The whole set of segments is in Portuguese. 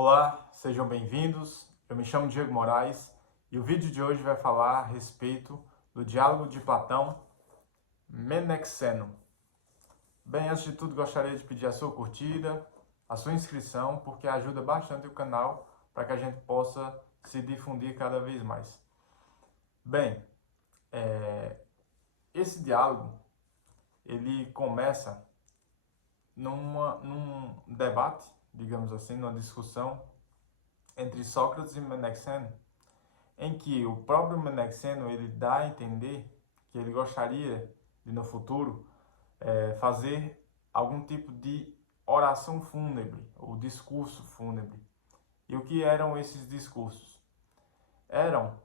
Olá, sejam bem-vindos. Eu me chamo Diego Moraes e o vídeo de hoje vai falar a respeito do diálogo de Platão, Menexeno. Bem, antes de tudo, gostaria de pedir a sua curtida, a sua inscrição, porque ajuda bastante o canal para que a gente possa se difundir cada vez mais. Bem, esse diálogo, ele começa num debate, digamos assim, numa discussão entre Sócrates e Menexeno, em que o próprio Menexeno ele dá a entender que ele gostaria de, no futuro, fazer algum tipo de oração fúnebre, ou discurso fúnebre. E o que eram esses discursos? Eram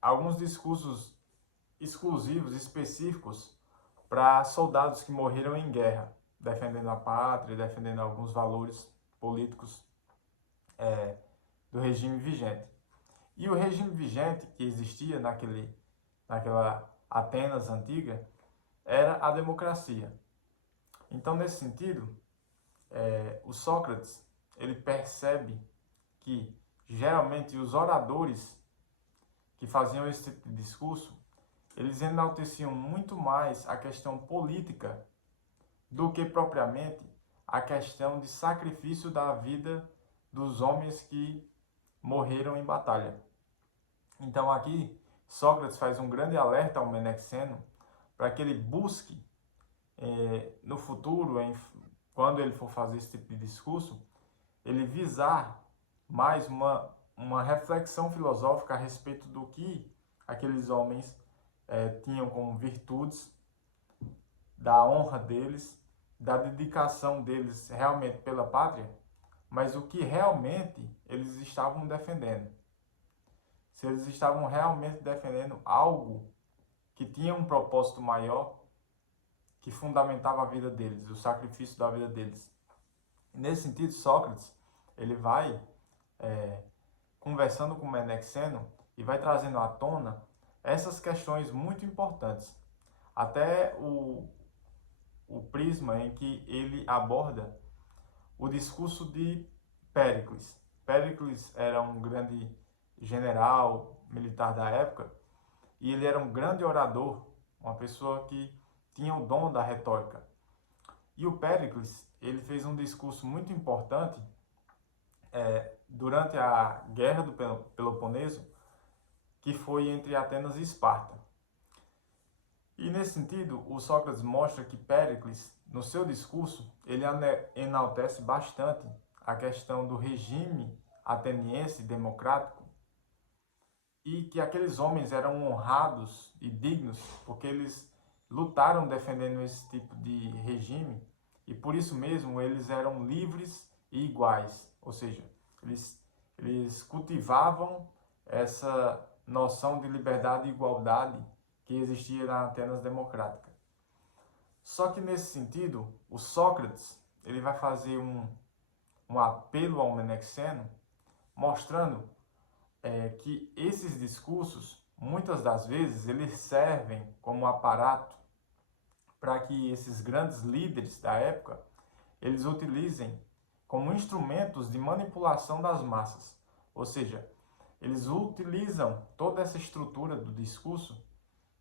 alguns discursos exclusivos, específicos, para soldados que morreram em guerra, defendendo a pátria, defendendo alguns valores políticos do regime vigente. E o regime vigente que existia naquela Atenas antiga era a democracia. Então, nesse sentido, o Sócrates ele percebe que geralmente os oradores que faziam esse tipo de discurso, eles enalteciam muito mais a questão política do que propriamente a questão de sacrifício da vida dos homens que morreram em batalha. Então aqui Sócrates faz um grande alerta ao Menexeno para que ele busque no futuro, quando ele for fazer esse tipo de discurso, ele visar mais uma reflexão filosófica a respeito do que aqueles homens tinham como virtudes, da honra deles, da dedicação deles realmente pela pátria, mas o que realmente eles estavam defendendo. Se eles estavam realmente defendendo algo que tinha um propósito maior, que fundamentava a vida deles, o sacrifício da vida deles. Nesse sentido, Sócrates ele vai conversando com Menexeno e vai trazendo à tona essas questões muito importantes. Até o prisma em que ele aborda o discurso de Péricles. Péricles era um grande general militar da época e ele era um grande orador, uma pessoa que tinha o dom da retórica. E o Péricles, ele fez um discurso muito importante durante a Guerra do Peloponeso, que foi entre Atenas e Esparta. E nesse sentido, o Sócrates mostra que Péricles, no seu discurso, ele enaltece bastante a questão do regime ateniense democrático e que aqueles homens eram honrados e dignos porque eles lutaram defendendo esse tipo de regime e por isso mesmo eles eram livres e iguais, ou seja, eles cultivavam essa noção de liberdade e igualdade que existia na Atenas democrática. Só que nesse sentido, o Sócrates ele vai fazer um apelo ao Menexeno, mostrando que esses discursos, muitas das vezes, eles servem como aparato para que esses grandes líderes da época, eles utilizem como instrumentos de manipulação das massas. Ou seja, eles utilizam toda essa estrutura do discurso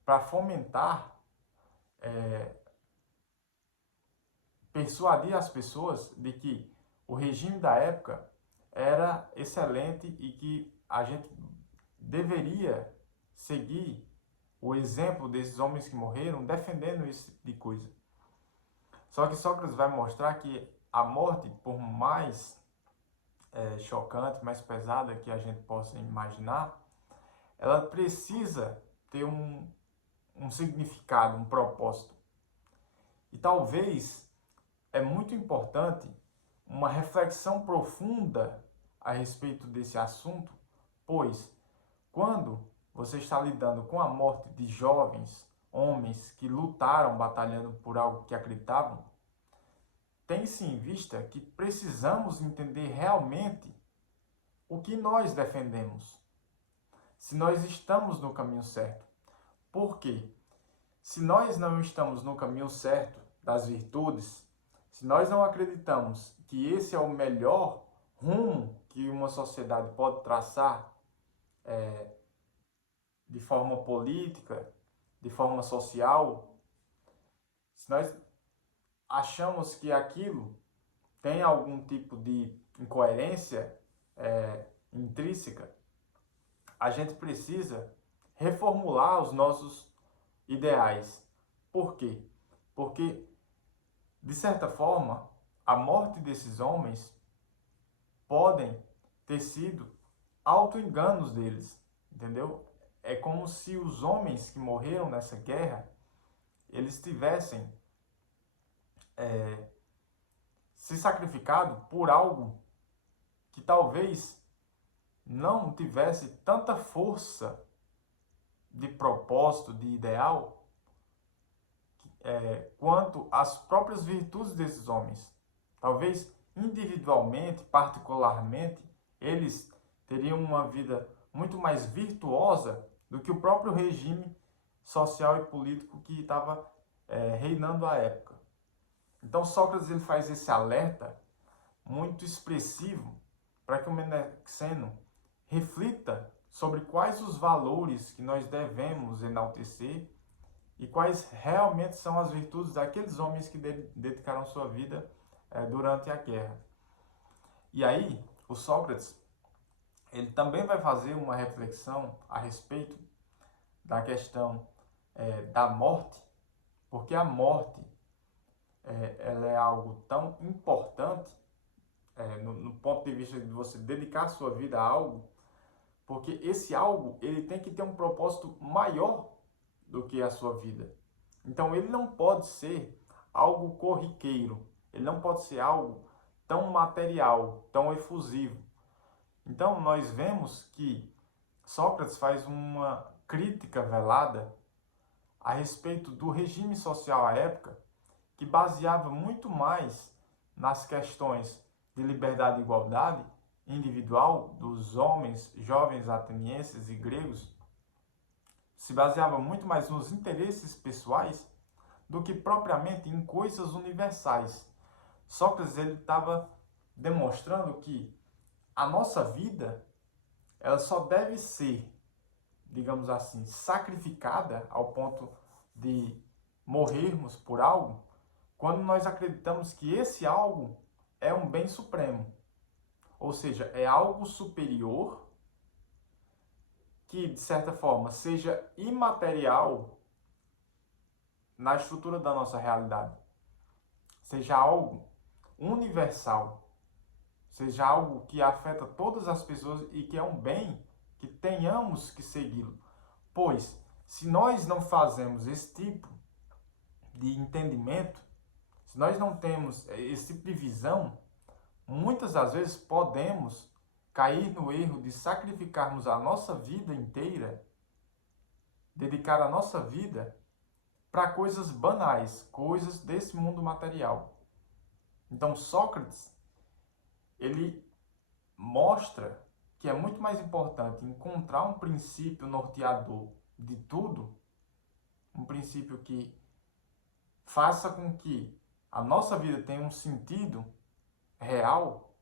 para fomentar, persuadir as pessoas de que o regime da época era excelente e que a gente deveria seguir o exemplo desses homens que morreram defendendo esse tipo de coisa. Só que Sócrates vai mostrar que a morte, por mais chocante, mais pesada que a gente possa imaginar, ela precisa ter um significado, um propósito. E talvez é muito importante uma reflexão profunda a respeito desse assunto, pois quando você está lidando com a morte de jovens, homens que lutaram batalhando por algo que acreditavam, tem-se em vista que precisamos entender realmente o que nós defendemos, se nós estamos no caminho certo. Por quê? Se nós não estamos no caminho certo das virtudes, se Se nós não acreditamos que esse é o melhor rumo que uma sociedade pode traçar de forma política, de forma social, se nós achamos que aquilo tem algum tipo de incoerência intrínseca, a gente precisa reformular os nossos ideais. Por quê? Porque, de certa forma, a morte desses homens podem ter sido auto-enganos deles, entendeu? É como se os homens que morreram nessa guerra, eles tivessem se sacrificado por algo que talvez não tivesse tanta força de propósito, de ideal, quanto as próprias virtudes desses homens. Talvez individualmente, particularmente, eles teriam uma vida muito mais virtuosa do que o próprio regime social e político que estava reinando à época. Então Sócrates ele faz esse alerta muito expressivo para que o Menexeno reflita sobre quais os valores que nós devemos enaltecer e quais realmente são as virtudes daqueles homens que dedicaram sua vida durante a guerra. E aí, o Sócrates, ele também vai fazer uma reflexão a respeito da questão da morte, porque a morte ela é algo tão importante no ponto de vista de você dedicar sua vida a algo, porque esse algo ele tem que ter um propósito maior do que a sua vida. Então ele não pode ser algo corriqueiro, ele não pode ser algo tão material, tão efusivo. Então nós vemos que Sócrates faz uma crítica velada a respeito do regime social à época, que baseava muito mais nas questões de liberdade e igualdade individual dos homens, jovens atenienses e gregos, se baseava muito mais nos interesses pessoais do que propriamente em coisas universais. Sócrates ele estava demonstrando que a nossa vida ela só deve ser, digamos assim, sacrificada ao ponto de morrermos por algo, quando nós acreditamos que esse algo é um bem supremo. Ou seja, é algo superior que, de certa forma, seja imaterial na estrutura da nossa realidade. Seja algo universal. Seja algo que afeta todas as pessoas e que é um bem que tenhamos que segui-lo. Pois, se nós não fazemos esse tipo de entendimento, se nós não temos esse tipo de visão, muitas das vezes podemos cair no erro de sacrificarmos a nossa vida inteira, dedicar a nossa vida para coisas banais, coisas desse mundo material. Então Sócrates, ele mostra que é muito mais importante encontrar um princípio norteador de tudo, um princípio que faça com que a nossa vida tenha um sentido real,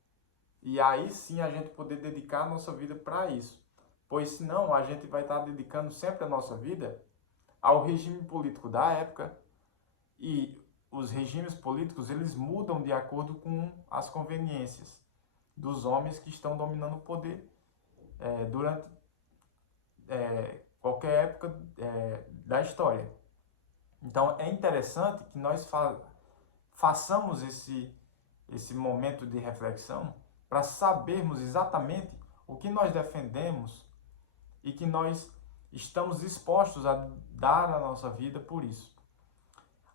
e aí sim a gente poder dedicar a nossa vida para isso. Pois senão a gente vai estar dedicando sempre a nossa vida ao regime político da época, e os regimes políticos eles mudam de acordo com as conveniências dos homens que estão dominando o poder durante qualquer época da história. Então é interessante que nós façamos esse momento de reflexão para sabermos exatamente o que nós defendemos e que nós estamos dispostos a dar a nossa vida por isso.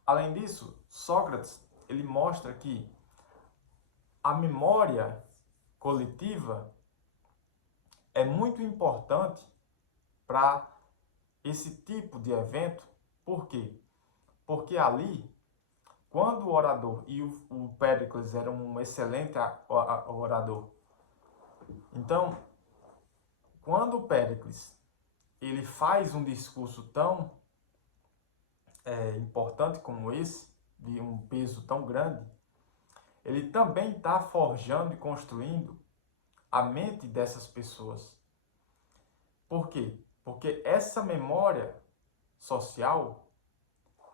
Além disso, Sócrates ele mostra que a memória coletiva é muito importante para esse tipo de evento. Por quê? Porque ali, quando o orador, e o Péricles era um excelente orador, então, quando o Péricles ele faz um discurso tão importante como esse, de um peso tão grande, ele também está forjando e construindo a mente dessas pessoas. Por quê? Porque essa memória social,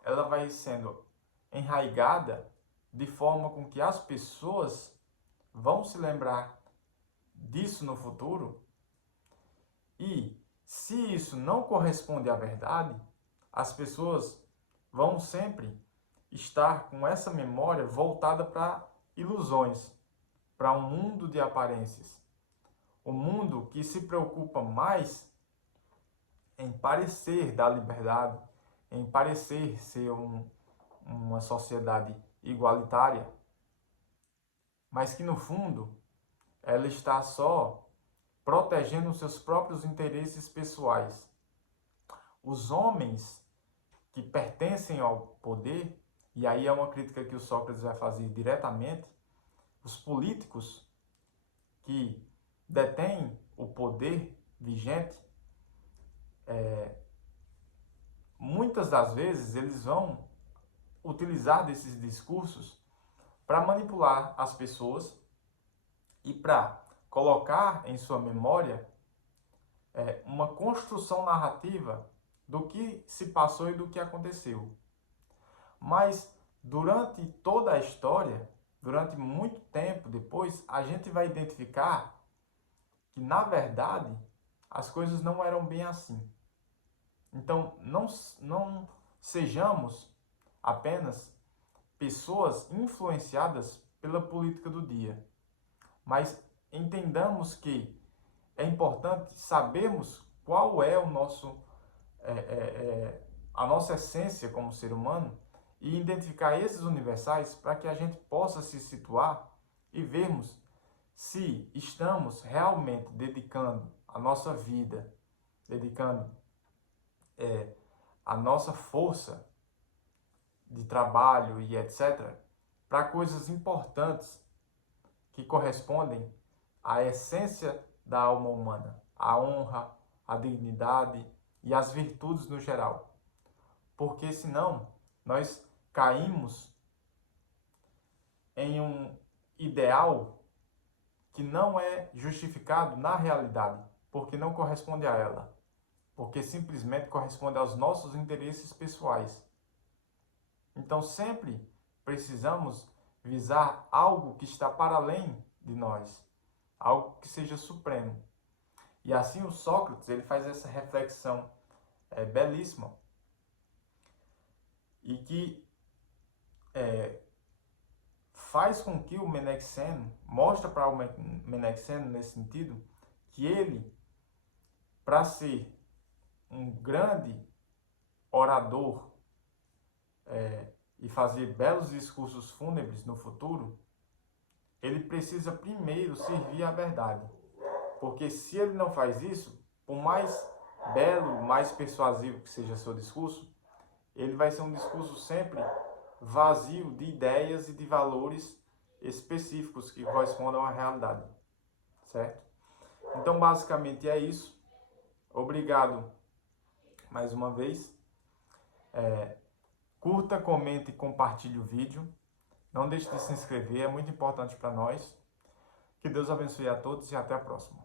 ela vai sendo enraigada de forma com que as pessoas vão se lembrar disso no futuro, e se isso não corresponde à verdade, as pessoas vão sempre estar com essa memória voltada para ilusões, para um mundo de aparências. Um mundo que se preocupa mais em parecer dar liberdade, em parecer ser uma sociedade igualitária, mas que no fundo ela está só protegendo os seus próprios interesses pessoais. Os homens que pertencem ao poder, e aí é uma crítica que o Sócrates vai fazer diretamente, os políticos que detêm o poder vigente, muitas das vezes eles vão utilizar desses discursos para manipular as pessoas e para colocar em sua memória uma construção narrativa do que se passou e do que aconteceu. Mas durante toda a história, durante muito tempo depois, a gente vai identificar que, na verdade, as coisas não eram bem assim. Então, não sejamos apenas pessoas influenciadas pela política do dia, mas entendamos que é importante sabermos qual é o nosso, a nossa essência como ser humano e identificar esses universais para que a gente possa se situar e vermos se estamos realmente dedicando a nossa vida, dedicando a nossa força de trabalho e etc., para coisas importantes que correspondem à essência da alma humana, a honra, a dignidade e as virtudes no geral. Porque senão nós caímos em um ideal que não é justificado na realidade, porque não corresponde a ela, porque simplesmente corresponde aos nossos interesses pessoais. Então sempre precisamos visar algo que está para além de nós, algo que seja supremo. E assim o Sócrates ele faz essa reflexão belíssima e que faz com que o Menexeno, mostra para o Menexeno nesse sentido, que ele, para ser um grande orador e fazer belos discursos fúnebres no futuro, ele precisa primeiro servir à verdade. Porque se ele não faz isso, por mais belo, mais persuasivo que seja seu discurso, ele vai ser um discurso sempre vazio de ideias e de valores específicos que correspondam à realidade, certo? Então, basicamente é isso. Obrigado mais uma vez. Curta, comente e compartilhe o vídeo. Não deixe de se inscrever, é muito importante para nós. Que Deus abençoe a todos e até a próxima.